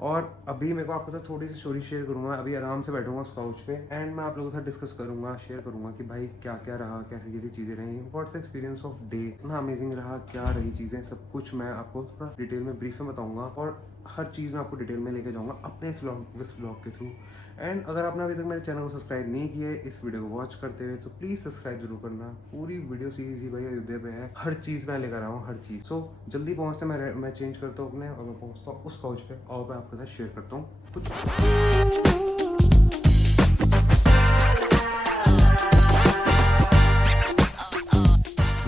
और अभी मेरे को आपके साथ थोड़ी सी स्टोरी शेयर करूंगा। अभी आराम से बैठूंगा उस काउच पे एंड मैं आप लोगों के साथ डिस्कस करूंगा, शेयर करूंगा कि भाई क्या क्या रहा, कैसी कैसी चीज़ें रही, व्हाट्स एक्सपीरियंस ऑफ डे, इतना अमेजिंग रहा, क्या रही चीज़ें, सब कुछ मैं आपको थोड़ा डिटेल में ब्रीफ में बताऊंगा और हर चीज़ मैं आपको डिटेल में लेके जाऊंगा अपने इस व्लॉग के थ्रू। एंड अगर आपने अभी तक मेरे चैनल को सब्सक्राइब नहीं किया है इस वीडियो को वॉच करते हुए, तो प्लीज़ सब्सक्राइब जरूर करना। पूरी वीडियो सीरीज ही भाई अयोध्या पे है, हर चीज़ मैं लेकर आया हूँ, हर चीज़। सो जल्दी पहुँचते मैं चेंज करता हूँ अपने और मैं पहुँचता हूँ उस काउच पे और मैं आपके साथ शेयर करता हूँ कुछ।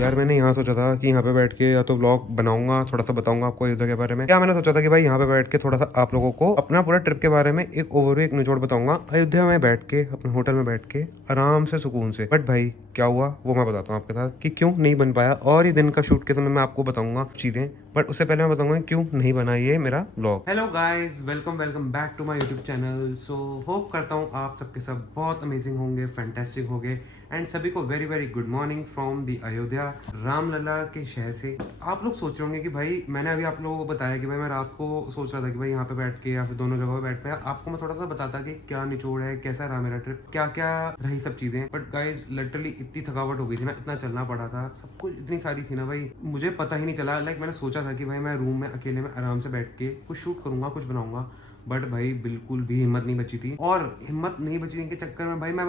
यार मैंने यहाँ सोचा था कि यहाँ पे बैठ के या तो व्लॉग बनाऊंगा, थोड़ा सा बताऊंगा आपको अयोध्या के बारे में। या मैंने सोचा था कि भाई यहाँ पे बैठ के थोड़ा सा आप लोगों को अपना पूरा ट्रिप के बारे में एक ओवरव्यू, एक निचोड़ बताऊंगा अयोध्या में बैठ के, अपने होटल में बैठ के आराम से सुकून से। बट भाई क्या हुआ वो मैं बताता हूँ आपके साथ कि क्यों नहीं बन पाया, और ये दिन का शूट के समय मैं आपको बताऊंगा चीजें। बट उससे पहले मैं बताऊंगा क्यों नहीं बना ये मेरा vlog. Hello guys, welcome welcome back to my YouTube channel. So hope करता हूँ आप सबके सब बहुत अमेजिंग होंगे, फैंटास्टिक होंगे एंड सभी को very very good morning from the Ayodhya, Ramlalla के शहर से। आप लोग सोच रहे होंगे कि भाई मैंने अभी आप लोगों को बताया कि भाई मैं रात को सोच रहा था कि भाई यहाँ पे बैठ के या फिर दोनों जगह पे बैठ पे आपको मैं थोड़ा सा बताता कि क्या निचोड़ है, कैसा रहा मेरा ट्रिप, क्या क्या रही सब चीजें। बट गाइज लिटरली इतनी थकावट हो गई थी ना, इतना चलना पड़ा था, सब कुछ इतनी सारी थी ना भाई, मुझे पता ही नहीं चला। लाइक मैंने सोचा था कि भाई मैं रूम में अकेले में आराम से बैठ के कुछ शूट करूंगा, कुछ बनाऊंगा, बट भाई बिल्कुल भी हिम्मत नहीं बची थी। और हिम्मत नहीं बचने के चक्कर में भाई मैं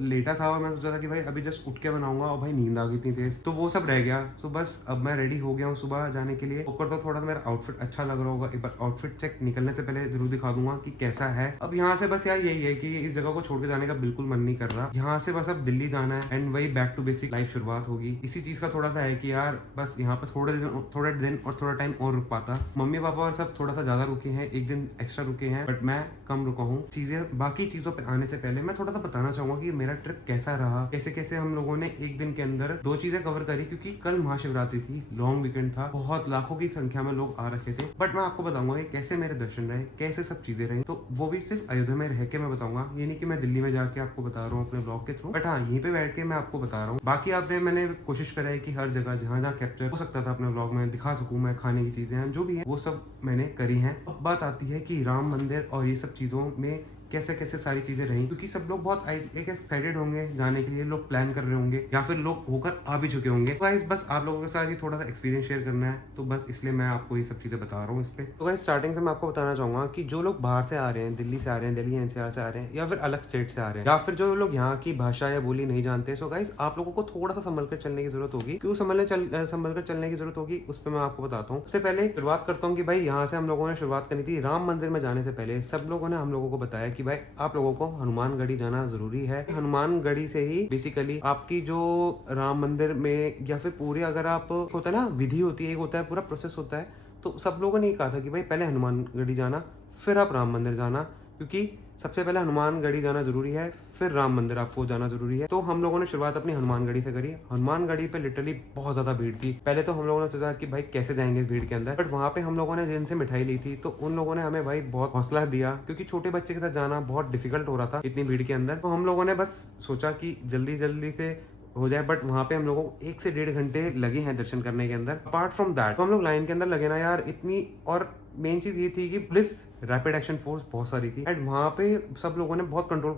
लेटा था और मैं सोचा था कि भाई अभी जस्ट उठ के बनाऊंगा और भाई नींद आ गई इतनी तेज, तो वो सब रह गया। तो बस अब मैं रेडी हो गया हूँ सुबह जाने के लिए। ऊपर तो थोड़ा सा मेरा आउटफिट अच्छा लग रहा होगा, एक बार आउटफिट चेक निकलने से पहले जरूर दिखा दूंगा कि कैसा है। अब यहाँ से बस यार यही है कि इस जगह को छोड़ के जाने का बिल्कुल मन नहीं कर रहा। यहाँ से बस अब दिल्ली जाना है एंड वही बैक टू बेसिक लाइफ शुरुआत होगी। इसी चीज का थोड़ा सा है कि यार बस यहाँ पे थोड़े दिन और थोड़ा टाइम और रुक पाता। मम्मी पापा और सब थोड़ा सा ज्यादा रुके हैं, एक दिन एक्स्ट्रा रुके हैं, बट मैं कम रुका हूँ। चीजें बाकी चीजों पे आने से पहले मैं थोड़ा सा बताना चाहूंगा कि मेरा ट्रिप कैसा रहा, कैसे कैसे हम लोगों ने एक दिन के अंदर 2 चीजें कवर करी, क्योंकि कल महाशिवरात्रि थी, लॉन्ग वीकेंड था, बहुत लाखों की संख्या में लोग आ रखे थे। बट मैं आपको बताऊंगा कैसे मेरे दर्शन रहे, कैसे सब चीजें रही, तो वो भी सिर्फ अयोध्या में रह के मैं बताऊंगा। ये नहीं कि मैं दिल्ली में जाके आपको बता रहा हूँ अपने ब्लॉग के थ्रू, बट हाँ यहीं पे बैठ के मैं आपको बता रहा हूँ। बाकी आपने मैंने कोशिश करा है कि हर जगह जहाँ जहाँ कैप्चर हो सकता था अपने ब्लॉग में दिखा सकूँ, मैं खाने की चीजें हैं जो भी है वो सब मैंने करी हैं। अब बात आती है कि राम मंदिर और ये सब चीजों में कैसे कैसे सारी चीजें रही, क्योंकि सब लोग बहुत एक एक्साइटेड होंगे जाने के लिए, लोग प्लान कर रहे होंगे या फिर लोग होकर आ भी चुके होंगे। तो गाइस बस आप लोगों के साथ ही थोड़ा सा एक्सपीरियंस शेयर करना है, तो बस इसलिए मैं आपको ये सब चीजें बता रहा हूँ इस पे। तो गाइस स्टार्टिंग से मैं आपको बताना चाहूंगा कि जो लोग बाहर से आ रहे हैं, दिल्ली से आ रहे हैं, दिल्ली एनसीआर से आ रहे हैं, या फिर अलग स्टेट से आ रहे हैं, या फिर जो लोग यहाँ की भाषा या बोली नहीं जानते, सो गाइस आप लोगों को थोड़ा सा संभल कर चलने की जरूरत होगी। क्यों संभल कर चलने की जरूरत होगी उस पर मैं आपको बताता हूँ। सबसे पहले शुरुआत करता हूँ कि भाई यहाँ से हम लोगों ने शुरुआत करनी थी। राम मंदिर में जाने से पहले सब लोगों ने हम लोगों को बताया कि भाई आप लोगों को हनुमानगढ़ी जाना जरूरी है। हनुमानगढ़ी से ही बेसिकली आपकी जो राम मंदिर में या फिर पूरी अगर आप होता है ना विधि होती है, एक होता है पूरा प्रोसेस होता है, तो सब लोगों ने ये कहा था कि भाई पहले हनुमानगढ़ी जाना फिर आप राम मंदिर जाना, क्योंकि सबसे पहले हनुमानगढ़ी जाना जरूरी है फिर राम मंदिर आपको जाना जरूरी है। तो हम लोगों ने शुरुआत अपनी हनुमानगढ़ी से करी। हनुमानगढ़ी पे लिटरली बहुत ज्यादा भीड़ थी। पहले तो हम लोगों ने सोचा कि भाई कैसे जाएंगे इस भीड़ के अंदर, बट वहां पे हम लोगों ने जिनसे मिठाई ली थी तो उन लोगों ने हमें भाई बहुत हौसला दिया, क्योंकि छोटे बच्चे के साथ जाना बहुत डिफिकल्ट हो रहा था इतनी भीड़ के अंदर। तो हम लोगों ने बस सोचा कि जल्दी जल्दी से हो जाए, बट वहां पे हम लोगों को 1 से 1.5 घंटे लगे हैं दर्शन करने के अंदर। अपार्ट फ्रॉम दैट तो हम लोग लाइन के अंदर लगे ना यार इतनी, और मेन चीज ये थी कि पुलिस रैपिड एक्शन फोर्स बहुत सारी थी एंड वहां पे सब लोगों ने बहुत कंट्रोल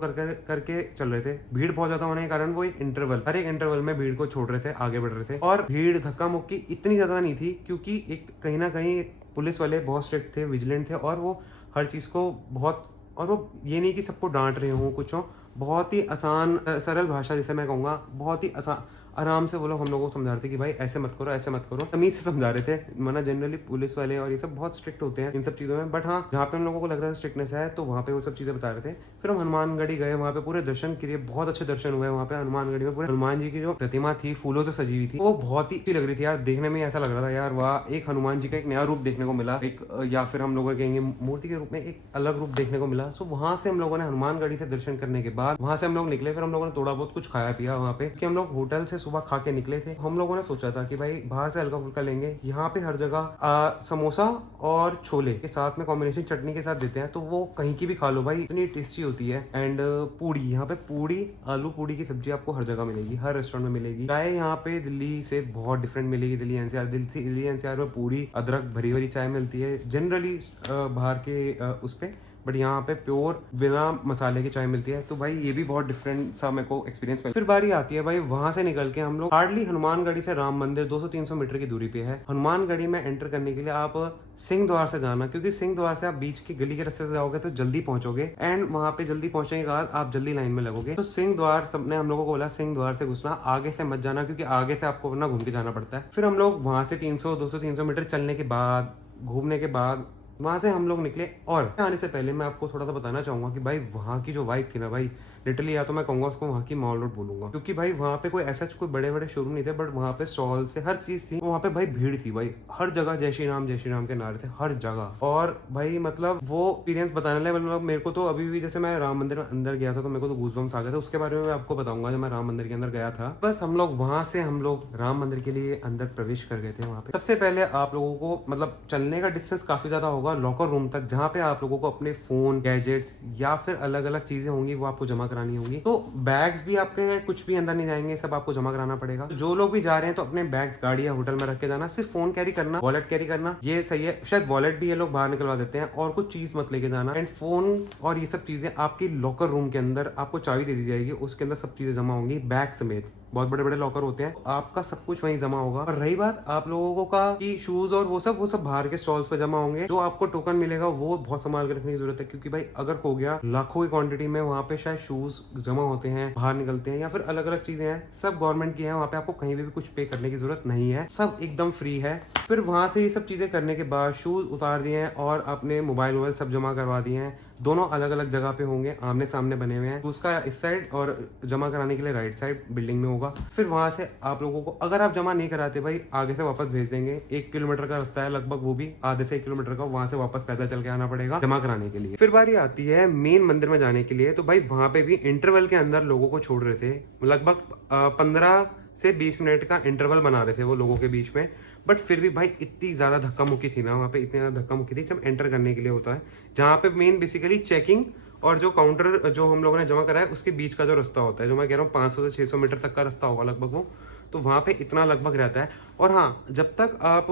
करके चल रहे थे। भीड़ बहुत ज्यादा होने के कारण वो एक इंटरवल, हर एक इंटरवल में भीड़ को छोड़ रहे थे, आगे बढ़ रहे थे। और भीड़ धक्का मुक्की इतनी ज्यादा नहीं थी, क्योंकि एक कहीं ना कहीं पुलिस वाले बहुत स्ट्रिक्ट थे, विजिलेंट थे, और वो हर चीज को बहुत, और वो ये नहीं कि सबको डांट रहे हो कुछ हो, बहुत ही आसान सरल भाषा जिसे मैं कहूँगा, बहुत ही आसान आराम से वो लोग हम लोगों को समझा रहे थे कि भाई ऐसे मत करो, ऐसे मत करो, तमीज से समझा रहे थे। वरना जनरली पुलिस वाले और ये सब बहुत स्ट्रिक्ट होते हैं इन सब चीज़ों में, बट हाँ जहाँ पे हम लोगों को लग रहा था स्ट्रिक्टनेस है तो वहाँ पे वो सब चीज़ें बता रहे थे। फिर हम हनुमानगढ़ी गए, वहाँ पे पूरे दर्शन किए, बहुत अच्छे दर्शन हुए वहाँ पे हनुमानगढ़ी में। पूरे हनुमान जी की जो प्रतिमा थी फूलों से सजी हुई थी, वो बहुत ही अच्छी लग रही थी यार, देखने में ऐसा लग रहा था यार वाह, एक हनुमान जी का एक नया रूप देखने को मिला, एक या फिर हम लोग कहेंगे मूर्ति के रूप में एक अलग रूप देखने को मिला। सो वहाँ से हम लोगों ने हनुमानगढ़ी से दर्शन करने के बाद वहाँ से हम लोग निकले। फिर हम लोगों ने थोड़ा बहुत कुछ खाया पिया वहाँ पे, कि हम लोग होटल से सुबह खा के निकले थे। हम लोगों ने सोचा था कि भाई बाहर से हल्का फुल्का लेंगे। यहाँ पे हर जगह समोसा और छोले के साथ में कॉम्बिनेशन चटनी के साथ देते हैं, तो वो कहीं की भी खा लो भाई, इतनी टेस्टी होती है। एंड पूड़ी, यहाँ पे पूड़ी, आलू पूड़ी की सब्जी आपको हर जगह मिलेगी, हर रेस्टोरेंट में मिलेगी। चाय यहाँ पे दिल्ली से बहुत डिफरेंट मिलेगी। दिल्ली एनसीआर, दिल्ली एनसीआर में पूरी अदरक भरी भरी चाय मिलती है जनरली बाहर के उस पे, बट यहाँ पे प्योर बिना मसाले की चाय मिलती है। तो भाई ये भी बहुत डिफरेंट सा मेरे को एक्सपीरियंस मिला। फिर बारी आती है भाई वहां से निकल के हम लोग हार्डली हनुमानगढ़ी से राम मंदिर 200-300 मीटर की दूरी पे है। हनुमानगढ़ी में एंटर करने के लिए आप सिंह द्वार से जाना, क्योंकि सिंह द्वार से आप बीच की गली के रास्ते से जाओगे तो जल्दी पहुंचोगे, एंड वहां पे जल्दी पहुंचने के बाद आप जल्दी लाइन में लगोगे। तो सिंह द्वार सबने हम लोगों को बोला सिंह द्वार से घुसना, आगे से मत जाना, क्योंकि आगे से आपको वरना घूम के जाना पड़ता है। फिर हम लोग वहां से 200-300 मीटर चलने के बाद, घूमने के बाद वहां से हम लोग निकले। और आने से पहले मैं आपको थोड़ा सा बताना चाहूंगा कि भाई वहां की जो वाइब थी ना भाई, लिटरली या तो मैं कहूंगा उसको वहां की मॉल रोड बोलूंगा, क्योंकि भाई वहां पे कोई ऐसा कोई बड़े बड़े शोरूम नहीं थे, बट वहां पे स्टॉल से हर चीज थी। वहां पे भाई भीड़ थी भाई, हर जगह जय श्री राम के नारे थे हर जगह। और भाई मतलब वो एक्सपीरियंस बताने लगे, मतलब मेरे को तो अभी भी, जैसे मैं राम मंदिर में अंदर गया था तो मेरे को तो गूज़बम्स आ गए थे। उसके बारे में मैं आपको बताऊंगा जब मैं राम मंदिर के अंदर गया था। बस हम लोग वहां से हम लोग राम मंदिर के लिए अंदर प्रवेश कर गए थे। वहां पे सबसे पहले आप लोगों को मतलब चलने का डिस्टेंस काफी ज्यादा होगा लॉकर रूम तक, जहाँ पे आप लोगों को अपने फोन, गैजेट्स या फिर अलग अलग चीजें होंगी वो आपको जमा करानी होंगी। तो बैग्स भी आपके कुछ भी अंदर नहीं जाएंगे, सब आपको जमा कराना पड़ेगा। तो जो लोग भी जा रहे हैं तो अपने बैग्स गाड़ी या होटल में रख के जाना, सिर्फ फोन कैरी करना, वॉलेट कैरी करना, ये सही है। शायद वॉलेट भी ये लोग बाहर निकलवा देते हैं, और कुछ चीज मत लेके जाना। एंड फोन और ये सब चीजें आपकी लॉकर रूम के अंदर आपको चाबी दे दी जाएगी, उसके अंदर सब चीजें जमा होंगी बैग समेत। बहुत बड़े बड़े लॉकर होते हैं, आपका सब कुछ वहीं जमा होगा। और रही बात आप लोगों का कि शूज और वो सब बाहर के स्टॉल्स पे जमा होंगे। जो आपको टोकन मिलेगा वो बहुत संभाल के रखने की जरूरत है, क्योंकि भाई अगर खो गया, लाखों की क्वांटिटी में वहाँ पे शायद शूज जमा होते हैं, बाहर निकलते हैं, या फिर अलग अलग चीजें हैं, सब गवर्नमेंट की है। वहाँ पे आपको कहीं भी कुछ पे करने की जरूरत नहीं है, सब एकदम फ्री है। फिर वहां से ये सब चीजें करने के बाद शूज उतार दिए हैं और अपने मोबाइल सब जमा करवा दिए हैं। दोनों अलग अलग जगह पे होंगे, आमने सामने बने हुए हैं। उसका इस साइड और जमा कराने के लिए राइट साइड बिल्डिंग में होगा। फिर वहां से आप लोगों को, अगर आप जमा नहीं कराते भाई, आगे से वापस भेज देंगे। 1 किलोमीटर का रास्ता है लगभग, वो भी आधे से 1 किलोमीटर का, वहां से वापस पैदल चल के आना पड़ेगा जमा कराने के लिए। फिर बारी आती है मेन मंदिर में जाने के लिए। तो भाई वहां पे भी इंटरवल के अंदर लोगों को छोड़ रहे थे, लगभग 15 से 20 मिनट का इंटरवल बना रहे थे वो लोगों के बीच में। बट फिर भी भाई इतनी ज़्यादा धक्का मुक्की थी ना वहाँ पे, इतनी ज़्यादा धक्का मुक्की थी जब एंटर करने के लिए होता है, जहाँ पे मेन बेसिकली चेकिंग और जो काउंटर जो हम लोगों ने जमा कराया उसके बीच का जो रास्ता होता है, जो मैं कह रहा हूँ 500 से 600 मीटर तक का रास्ता होगा लगभग वो, तो वहाँ पे इतना लगभग रहता है। और हाँ, जब तक आप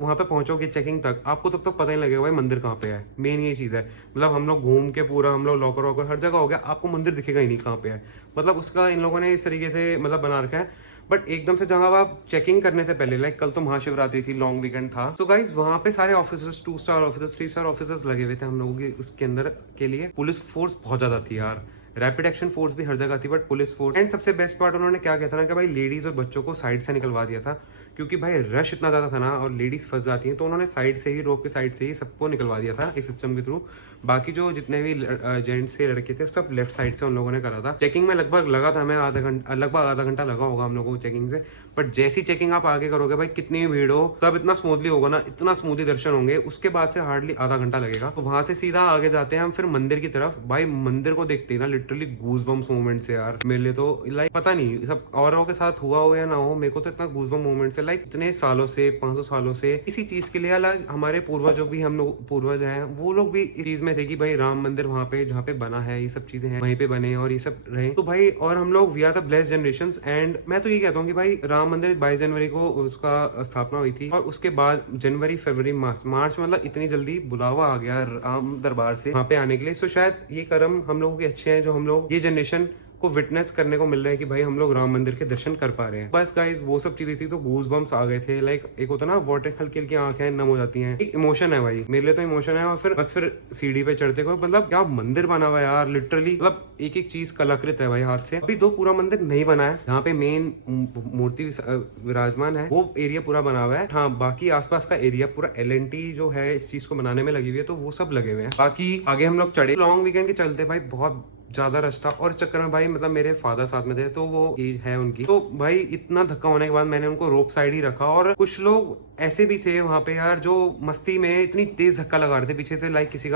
वहाँ पे पहुंचोगे चेकिंग तक, आपको तब तक पता ही लगेगा भाई मंदिर कहाँ पे है। मेन ये चीज़ है, मतलब हम लोग घूम के पूरा, हम लोग लॉकर वॉकर हर जगह हो गया, आपको मंदिर दिखेगा ही नहीं कहाँ पे है। मतलब उसका इन लोगों ने इस तरीके से मतलब बना रखा है। बट एकदम से जहाँ आप चेकिंग करने से पहले, लाइक कल तो महाशिवरात्रि थी, लॉन्ग वीकेंड था, तो गाइज वहाँ पे सारे officers, 2 star officers, 3 star officers लगे हुए थे हम लोगों के उसके अंदर के लिए। पुलिस फोर्स बहुत ज्यादा थी यार, रैपिड एक्शन फोर्स भी हर जगह थी, बट पुलिस फोर्स। एंड सबसे बेस्ट पार्ट उन्होंने क्या किया था ना कि भाई लेडीज और बच्चों को साइड से निकलवा दिया था, क्योंकि भाई रश इतना ज्यादा था ना और लेडीज फंस जाती हैं, तो उन्होंने साइड से ही, रोप के साइड से ही सबको निकलवा दिया था इस सिस्टम के थ्रू। बाकी जो जितने भी जेंट्स के लड़के थे सब लेफ्ट साइड से उन लोगों ने करा था। चेकिंग में लगभग लगा था हमें लगभग आधा घंटा लगा होगा हम लोगों को चेकिंग से। बट जैसी चेकिंग आप आगे करोगे भाई, कितनी भी भीड़ हो, सब इतना स्मूथली होगा ना, इतना स्मूथली दर्शन होंगे, उसके बाद से हार्डली आधा घंटा लगेगा। तो वहां से सीधा आगे जाते हैं हम फिर मंदिर की तरफ। भाई मंदिर को देखते ही ना लिटरली गूज़बम्स मोमेंट से यार, मेरे लिए तो लाइक पता नहीं सब औरों के साथ हुआ हो या ना हो, मेरे को तो इतना गूज़बम्स मोमेंट से, लाइक इतने सालों से, 500 सालों से इसी चीज के लिए, अलग हमारे पूर्वजों भी, हम लोग पूर्वज हैं वो लोग भी इस चीज में थे कि भाई राम मंदिर वहां पे जहाँ पे बना है, ये सब चीजें हैं वहीं पे बने और ये सब रहे। तो भाई और हम लोग we are the blessed generations. And मैं तो ये कहता हूँ कि भाई राम मंदिर 22 जनवरी को उसका स्थापना हुई थी, और उसके बाद जनवरी, फरवरी, मार्च मतलब इतनी जल्दी बुलावा आ गया राम दरबार से वहां पे आने के लिए। सो शायद ये कर्म हम लोगों के अच्छे हैं जो हम लोग ये जनरेशन को विटनेस करने को मिल रहा है कि भाई हम लोग राम मंदिर के दर्शन कर पा रहे हैं। बस गाइस वो सब चीजें थी तो गूज़बम्स आ गए थे। लाइक एक होता ना वाटर, हल्की हल्की आंखें नम हो जाती हैं, एक इमोशन है भाई, मेरे लिए तो इमोशन है। और फिर सीढ़ी पे चढ़ते को मतलब क्या मंदिर बना हुआ है यार, लिटरली मतलब एक एक चीज कलाकृत है भाई हाथ से। अभी दो पूरा मंदिर नहीं बना है, जहाँ पे मेन मूर्ति विराजमान है वो एरिया पूरा बना हुआ है। हाँ, बाकी आसपास का एरिया पूरा L&T जो है इस चीज को बनाने में लगी हुई है, तो वो सब लगे हुए हैं। बाकी आगे हम लोग चढ़े, लॉन्ग वीकेंड के चलते भाई बहुत ज्यादा रश था। और इस चक्कर में भाई मतलब मेरे फादर साथ में थे, तो वो एज है उनकी, तो भाई इतना धक्का होने के बाद मैंने उनको रोप साइड ही रखा। और कुछ लोग ऐसे भी थे वहां पे यार जो मस्ती में इतनी तेज धक्का लगा रहे थे पीछे से, लाइक किसी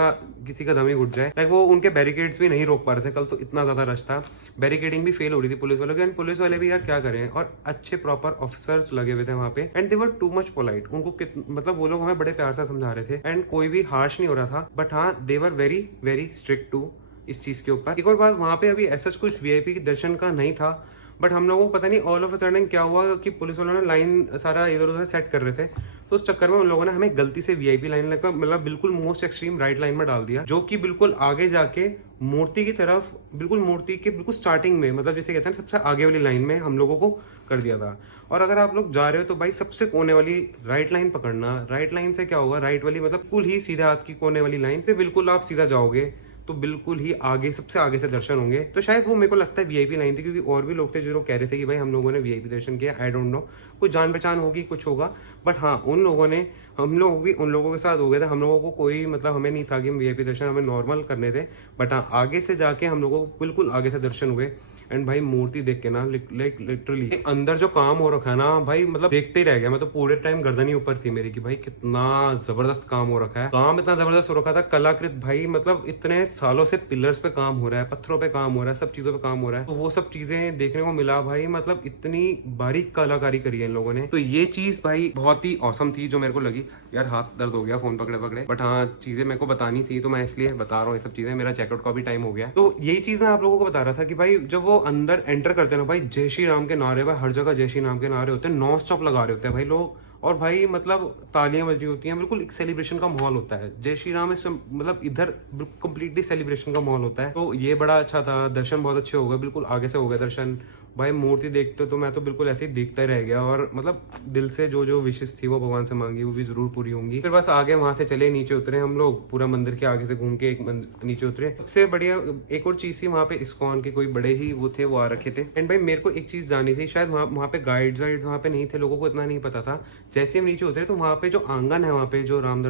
का दम ही घुट जाए। लाइक वो उनके बैरिकेड्स भी नहीं रोक पा रहे थे, कल तो इतना ज्यादा रश था, बैरिकेडिंग भी फेल हो रही थी पुलिस वालों की। एंड पुलिस वाले भी यार क्या करें, और अच्छे प्रॉपर ऑफिसर्स लगे हुए थे वहां पे, and they were too much polite. उनको मतलब वो लोग हमें बड़े प्यार से समझा रहे थे, एंड कोई भी हार्श नहीं हो रहा था, बट हाँ they were very very strict to इस चीज के ऊपर। एक और बात, वहां पे अभी ऐसा कुछ वीआईपी के दर्शन का नहीं था, बट हम लोगों को पता नहीं ऑल ऑफ अ सडन क्या हुआ कि पुलिस वालों ने लाइन सारा इधर उधर सेट कर रहे थे, तो उस चक्कर में उन लोगों ने हमें गलती से वीआईपी लाइन लगा, मतलब बिल्कुल मोस्ट एक्सट्रीम राइट लाइन में डाल दिया, जो कि बिल्कुल आगे जाके मूर्ति की तरफ, बिल्कुल मूर्ति के बिल्कुल स्टार्टिंग में, मतलब जैसे कहते हैं सबसे आगे वाली लाइन में हम लोगों को कर दिया था। और अगर आप लोग जा रहे हो तो भाई सबसे कोने वाली राइट लाइन पकड़ना। राइट लाइन से क्या होगा, राइट वाली मतलब बिल्कुल ही सीधा हाथ की कोने वाली लाइन पे बिल्कुल आप सीधा जाओगे तो बिल्कुल ही आगे, सबसे आगे से दर्शन होंगे। तो शायद वो मेरे को लगता है वीआईपी लाइन थी, क्योंकि और भी लोग थे जो लोग कह रहे थे कि भाई हम लोगों ने वीआईपी दर्शन किया। आई डोंट नो, कुछ जान पहचान होगी, कुछ होगा, बट हाँ उन लोगों ने, हम लोग भी उन लोगों के साथ हो गए थे। हम लोगों को कोई मतलब हमें नहीं था कि हम वीआईपी दर्शन हमें नॉर्मल करने थे, बट हाँ आगे से जाके हम लोगों को बिल्कुल आगे से दर्शन हुए। एंड भाई मूर्ति देख के ना लाइक लिटरली अंदर जो काम हो रखा है ना भाई, मतलब देखते ही रह गया मैं तो। पूरे टाइम गर्दन ही ऊपर थी मेरी कि भाई कितना जबरदस्त काम हो रखा है। काम इतना जबरदस्त हो रखा था, कलाकृत भाई, मतलब इतने सालों से पिलर्स पे काम हो रहा है, पत्थरों पे काम हो रहा है, सब चीजों पे काम हो रहा है, तो वो सब चीजें देखने को मिला भाई। मतलब इतनी बारीक कलाकारी करी है इन लोगों ने, तो ये चीज भाई बहुत ही औसम थी जो मेरे को लगी। यार हाथ दर्द हो गया फोन पकड़े पकड़े, बट हाँ चीजें मेरे को बतानी थी तो मैं इसलिए बता रहा हूँ ये सब चीजें। मेरा चेकआउट का भी टाइम हो गया, तो यही चीज मैं आप लोगों को बता रहा था कि भाई जब वो अंदर एंटर करते हैं ना भाई, जय श्री राम के नारे, भाई हर जगह जय श्री राम के नारे होते हैं, नॉन स्टॉप लगा रहे होते हैं भाई लोग, और भाई मतलब तालियां बज रही होती हैं, बिल्कुल एक सेलिब्रेशन का माहौल होता है। जय श्री राम मतलब इधर कंप्लीटली सेलिब्रेशन का माहौल होता है। तो ये बड़ा अच्छा था, दर्शन बहुत अच्छे हो गए, बिल्कुल आगे से हो गए दर्शन। भाई मूर्ति देखते तो मैं तो बिल्कुल ऐसे ही देखता ही रह गया, और मतलब दिल से जो जो विशेष थी वो भगवान से मांगी वो भी जरूर पूरी होंगी। फिर बस आगे वहां से चले, नीचे उतरे हम लोग, पूरा मंदिर के आगे से घूम के एक नीचे उतरे। सबसे बढ़िया एक और चीज थी, वहां पे इस्कॉन के कोई बड़े ही वो थे, वो आ रखे थे। एंड भाई मेरे को एक चीज जानी थी, शायद वहाँ पे गाइड वाइड वहाँ पे नहीं थे, लोगों को इतना नहीं पता था। जैसे हम नीचे उतरे तो वहाँ पे जो आंगन है, वहाँ पे जो राम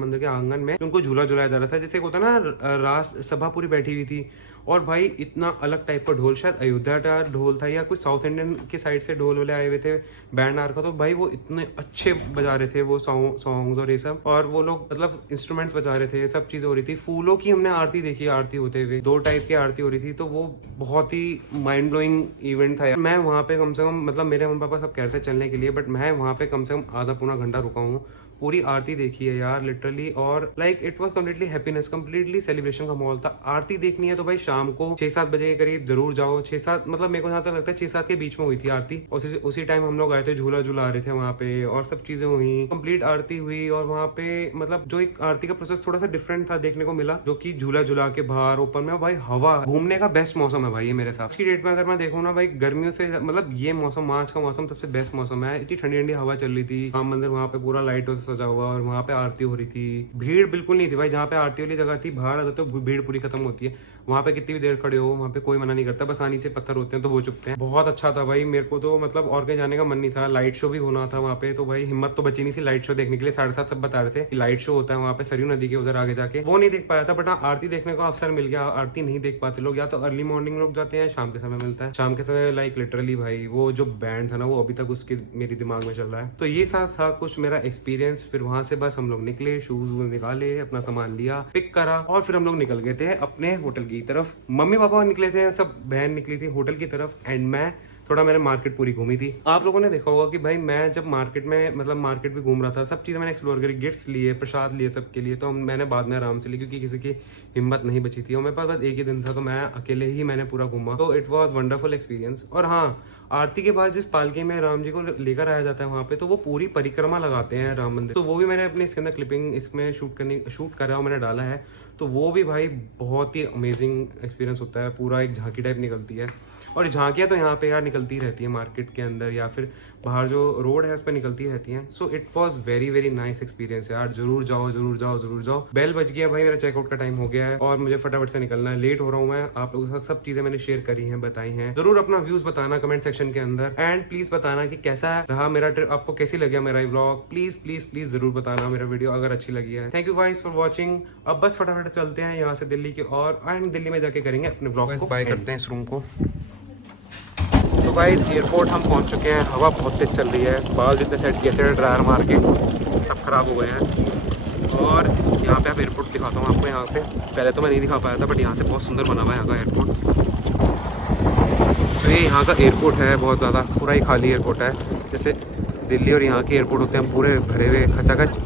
मंदिर के आंगन में उनको झूला झुलाया जा रहा था, जैसे होता ना रास सभा पूरी बैठी हुई थी। और भाई इतना अलग टाइप का ढोल, शायद अयोध्या का ढोल था या कुछ साउथ इंडियन की साइड से ढोल वाले आए हुए थे, बैंड आ रखा। तो भाई वो इतने अच्छे बजा रहे थे वो सॉन्ग्स और ये सब, और वो लोग मतलब इंस्ट्रूमेंट्स बजा रहे थे, सब चीजें हो रही थी। फूलों की हमने आरती देखी, आरती होते हुए 2 टाइप की आरती हो रही थी, तो वो बहुत ही माइंड ब्लोइंग इवेंट था। मैं वहाँ पे कम से कम, मतलब मेरे मम्मी पापा सब कह रहे थे चलने के लिए, बट मैं वहाँ पे कम से कम आधा पौना घंटा रुका हूँ। पूरी आरती देखी है यार लिटरली, और like it was completely happiness, completely celebration का माहौल था। आरती देखनी है तो भाई शाम को 6-7 बजे के करीब जरूर जाओ। 6-7 मतलब मेरे को जहाँ तक लगता है 6-7 के बीच में हुई थी आरती, उसी टाइम हम लोग आए थे, झूला झूला रहे थे वहाँ पे, और सब चीजें हुई, कंप्लीट आरती हुई। और वहाँ पे मतलब जो एक आरती का प्रोसेस थोड़ा सा डिफरेंट था देखने को मिला, जो कि झूला झूला के बाहर ऊपर में भाई हवा, घूमने का बेस्ट मौसम है भाई ये मेरे साथ की डेट में। अगर मैं देखूँ ना भाई, गर्मियों से मतलब ये मौसम, मार्च का मौसम सबसे बेस्ट मौसम है। इतनी ठंडी ठंडी हवा चल रही थी, राम मंदिर वहाँ पे पूरा लाइटों से सजा हुआ, और वहाँ आरती हो रही थी। भीड़ बिल्कुल नहीं थी भाई, जहाँ पे आरती वाली जगह थी बाहर आता तो भीड़ पूरी खत्म होती है। वहाँ पे कितनी भी देर खड़े हो, वहाँ पे कोई मना नहीं करता, बस नीचे पत्थर होते हैं तो वो चुपते हैं। बहुत अच्छा था भाई, मेरे को तो मतलब और कहीं जाने का मन नहीं था। लाइट शो भी होना था वहाँ पे, तो भाई हिम्मत तो बची नहीं थी लाइट शो देखने के लिए। 7:30 सब बता रहे थे कि लाइट शो होता है वहाँ पे सरयू नदी के उधर आगे जाके, वो नहीं देख पाया था। बट हाँ आरती देखने का अवसर मिल गया। आरती नहीं देख पाते लोग, या तो अर्ली मॉर्निंग लोग जाते हैं, शाम के समय मिलता है। शाम के समय लाइक लिटरली भाई वो जो बैंड था ना, वो अभी तक उसके मेरे दिमाग में चल रहा है। तो ये साथ था कुछ मेरा एक्सपीरियंस। फिर वहां से बस हम लोग निकले, शूज निकाले, अपना सामान लिया, पिक करा, और फिर हम लोग निकल गए थे अपने होटल की तरफ। मम्मी पापा निकले थे, सब बहन निकली थी होटल की तरफ, एंड मैं थोड़ा, मैंने मार्केट पूरी घूमी थी। आप लोगों ने देखा होगा कि भाई मैं जब मार्केट में, मतलब मार्केट भी घूम रहा था, सब चीज़ें मैंने एक्सप्लोर करी, गिफ्ट्स लिए, प्रसाद लिए सबके लिए। तो मैंने बाद में आराम से ली, क्योंकि किसी की हिम्मत नहीं बची थी, और मेरे पास बस एक ही दिन था, तो मैं अकेले ही मैंने पूरा घूमा। तो इट वॉज वंडरफुल एक्सपीरियंस। और हाँ, आरती के बाद जिस पालकी में राम जी को लेकर आया जाता है वहाँ पे, तो वो पूरी परिक्रमा लगाते हैं राम मंदिर, तो वो भी मैंने अपने इसके अंदर क्लिपिंग इसमें शूट करा और मैंने डाला है। तो वो भी भाई बहुत ही अमेजिंग एक्सपीरियंस होता है। पूरा एक झांकी टाइप निकलती है, और झांकियाँ तो यहाँ पे यार निकलती रहती है मार्केट के अंदर, या फिर बाहर जो रोड है उस पर निकलती रहती हैं। So it was very very nice experience यार। जरूर जाओ, जरूर जाओ, जरूर जाओ। बेल बज गया भाई, मेरा चेकआउट का टाइम हो गया है, और मुझे फटाफट से निकलना है, लेट हो रहा हूँ मैं। आप लोगों के साथ सब चीजें मैंने शेयर करी हैं, बताई हैं। जरूर अपना व्यूज बताना कमेंट सेक्शन के अंदर, एंड प्लीज बताना कि कैसा रहा मेरा ट्रिप, आपको कैसी लगी मेरा व्लॉग। प्लीज प्लीज प्लीज जरूर बताना मेरा वीडियो अगर अच्छी लगी है। Thank you guys for watching. अब बस फटाफट चलते हैं यहाँ से दिल्ली के और एंड दिल्ली में जाके करेंगे अपने ब्लॉग को बाय करते हैं इस रूम को। तो गाइस एयरपोर्ट हम पहुँच चुके हैं। हवा बहुत तेज चल रही है, बाल जितने सेट किए थे ड्रायर मार के सब खराब हो गए हैं। और यहाँ पे आप एयरपोर्ट दिखाता हूँ आपको। यहाँ पे पहले तो मैं नहीं दिखा पाया था, बट यहाँ से बहुत सुंदर बना हुआ है यहाँ का एयरपोर्ट। तो ये यहाँ का एयरपोर्ट है, बहुत ज़्यादा पूरा ही खाली एयरपोर्ट है। जैसे दिल्ली और यहाँ के एयरपोर्ट होते हैं पूरे भरे हुए खचाखच।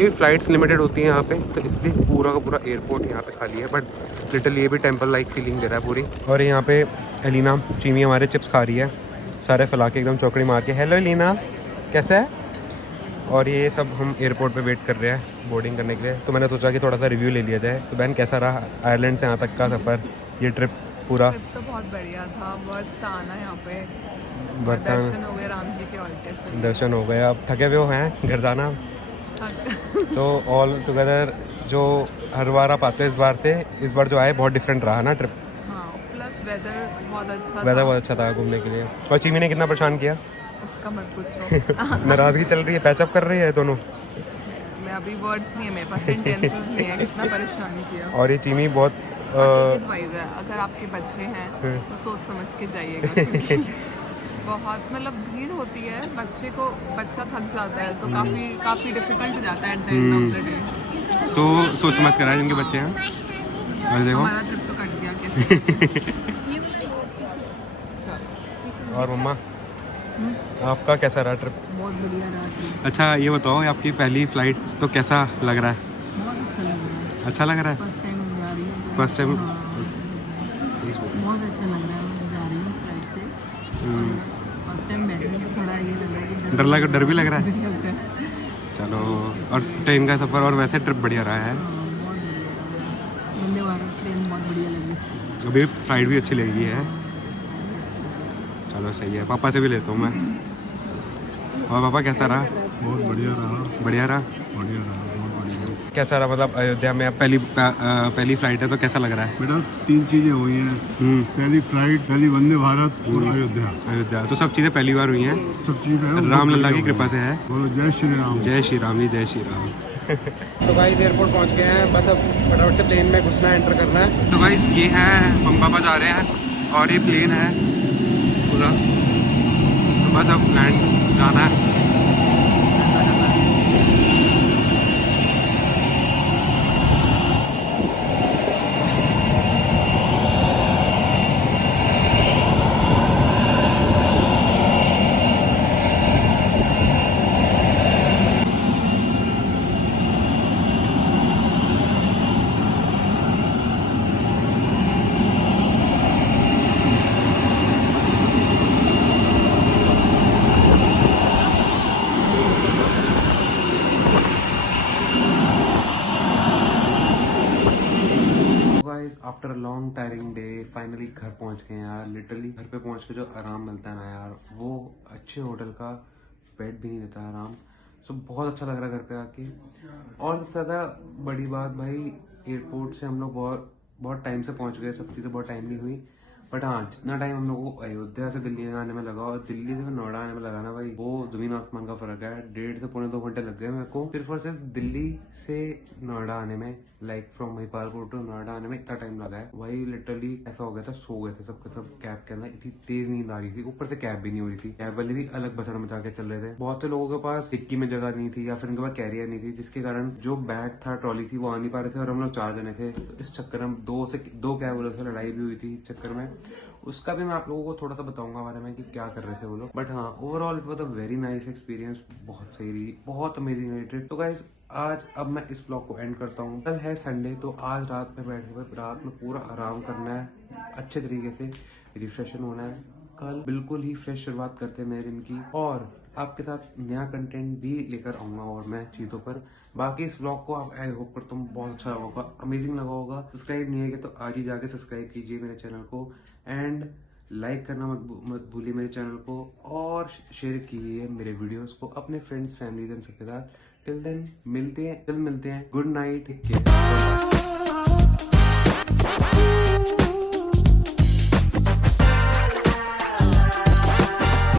ये फ़्लाइट्स लिमिटेड होती हैं यहाँ पे, तो इसलिए पूरा का पूरा एयरपोर्ट यहाँ पे खाली है। बट लिटरली ये भी टेंपल लाइक फीलिंग दे रहा है पूरी। और यहाँ पे एलिना चीमी हमारे चिप्स खा रही है, सारे फैला के एकदम चौकड़ी मार के। हेलो एलिना, कैसा है? और ये सब हम एयरपोर्ट पे वेट कर रहे हैं बोर्डिंग करने के लिए। तो मैंने सोचा कि थोड़ा सा रिव्यू ले लिया जाए। तो बहन कैसा रहा आयरलैंड से यहाँ तक का सफ़र, ये ट्रिप पूरा? ट्रिप तो बहुत बढ़िया था, वर्थ आना यहाँ पे। बर्तन दर्शन हो गए राम जी के ऑलरेडी। दर्शन हो गए, अब थके हुए हो हैं घर जाना। सो ऑल टुगेदर जो हर बार आप आते हो इस बार जो आए बहुत डिफरेंट रहा ना ट्रिप। हाँ, प्लस वेदर बहुत अच्छा वेदर था। बहुत अच्छा था घूमने के लिए। और चीमी ने कितना परेशान किया, उसका मत पूछो। नाराज़गी चल रही है, पैचअप कर रही है दोनों। मैं अभी वर्ड्स नहीं है मेरे पास, सेंटेंसेस नहीं है, कितना परेशान किया। और ये चीमी बहुत एडवाइस है, अगर आपके बच्चे हैं तो सोच समझ के जाइएगा, क्योंकि बहुत मतलब भीड़ होती है। बच्चा थक जाता है तो काफ़ी डिफिकल्ट हो जाता है at the end of the day. तो सोच समझ कर आए जिनके बच्चे हैं। और देखो हमारा ट्रिप तो कट गया कैसे। और मम्मा आपका कैसा रहा ट्रिप? बहुत बढ़िया रहा ट्रिप। अच्छा ये बताओ, आपकी पहली फ़्लाइट तो कैसा लग रहा है? बहुत अच्छा लग रहा है। अच्छा लग रहा है? फर्स्ट टाइम मैं जा रही हूँ। First time? बहुत अच्छा लग रहा है, मैं जा रही हूँ फ्लाइट से। फर्स्ट टाइम बैठने में थोड़ा ये लग रहा है कि डर भी लग रहा है। लगता है। चलो, और ट्रेन का सफ़र और वैसे ट्रिप बढ़िया रहा है। बहुत बढ़िया रहा। वंदे भारत ट्रेन बहुत बढ़िया लगी। अभी फ्लाइट भी अच्छी लगी है। चलो सही है, पापा से भी लेता हूँ मैं। और पापा कैसा रहा? बहुत बढ़िया रहा। बढ़िया रहा। बढ़िया रहा, बहुत बढ़िया। कैसा रहा, मतलब अयोध्या में अब पहली फ्लाइट है तो कैसा लग रहा है? बेटा 3 चीज़ें हुई हैं, पहली फ्लाइट, पहली वंदे भारत और अयोध्या। अयोध्या तो सब चीज़ें पहली बार हुई हैं, सब चीज़ें राम लल्ला की कृपा से है। बोलो जय श्री राम। जय श्री राम जी, जय श्री राम। तो गाइस एयरपोर्ट पहुंच गए हैं, बस अब फटाफट से प्लेन में घुसना है, एंटर करना है। तो गाइस ये है, हम पापा जा रहे हैं और ये प्लेन है पूरा। तो बस अब लैंड जाना है। After a long tiring day finally घर पहुंच गए यार। लिटरली घर पे पहुंच के जो आराम मिलता है ना यार, वो अच्छे होटल का बेड भी नहीं देता आराम। सो बहुत अच्छा लग रहा है घर पे आके। और सबसे ज़्यादा बड़ी बात भाई, एयरपोर्ट से हम लोग बहुत टाइम से पहुंच गए, सब चीज़ें बहुत टाइम नहीं हुई। बट हाँ, जितना टाइम हम लोगों को अयोध्या से दिल्ली आने में लगा और दिल्ली से नोएडा आने में लगा ना भाई, वो जमीन आसमान का फर्क है। 1.5 से पौने 2 घंटे लग गए मेरे को सिर्फ और सिर्फ दिल्ली से नोएडा आने में। Like from Mahipalpur to Noida आने में इतना टाइम लगा है। वही लिटरली ऐसा हो गया था, सो गए थे सबके सब कैब के अंदर। इतनी तेज नींद आ रही थी, ऊपर से कैब भी नहीं हो रही थी। कैब वाले भी अलग भसड़ मचा के चल रहे थे। बहुत से लोगों के पास डिक्की में जगह नहीं थी या फिर उनके पास कैरियर नहीं थी, जिसके कारण जो बैग था, ट्रॉली थी, वो आ नहीं पा रहे थे। और हम लोग 4 जने थे, तो इस चक्कर में 2 कैब वालों से लड़ाई भी हुई थी इस चक्कर में। उसका भी मैं आप लोगों को थोड़ा सा बताऊंगा बारे में कि क्या कर रहे थे वो लोग। बट हाँ, overall it was a very nice experience. बहुत सही रही, बहुत अमेजिंग रही ट्रिप। तो गाइस आज अब मैं इस ब्लॉग को एंड करता हूँ। कल है संडे, तो आज रात में बैठ के रात में पूरा आराम करना है, अच्छे तरीके से रिफ्रेशन होना है। कल बिल्कुल ही फ्रेश शुरुआत करते हैं नए दिन की, और आपके साथ नया कंटेंट भी लेकर आऊंगा और मैं चीज़ों पर। बाकी इस ब्लॉग को आप आई होप करता हूँ बहुत अच्छा लगा होगा, अमेजिंग लगा होगा। सब्सक्राइब नहीं है कि तो आज ही जाके सब्सक्राइब कीजिए मेरे चैनल को, एंड लाइक करना मत भूलिए मेरे चैनल को, और शेयर कीजिए मेरे वीडियोस को अपने फ्रेंड्स, फैमिली एंड सबके साथ। टिल देन मिलते हैं, गुड नाइट, टेक केयर।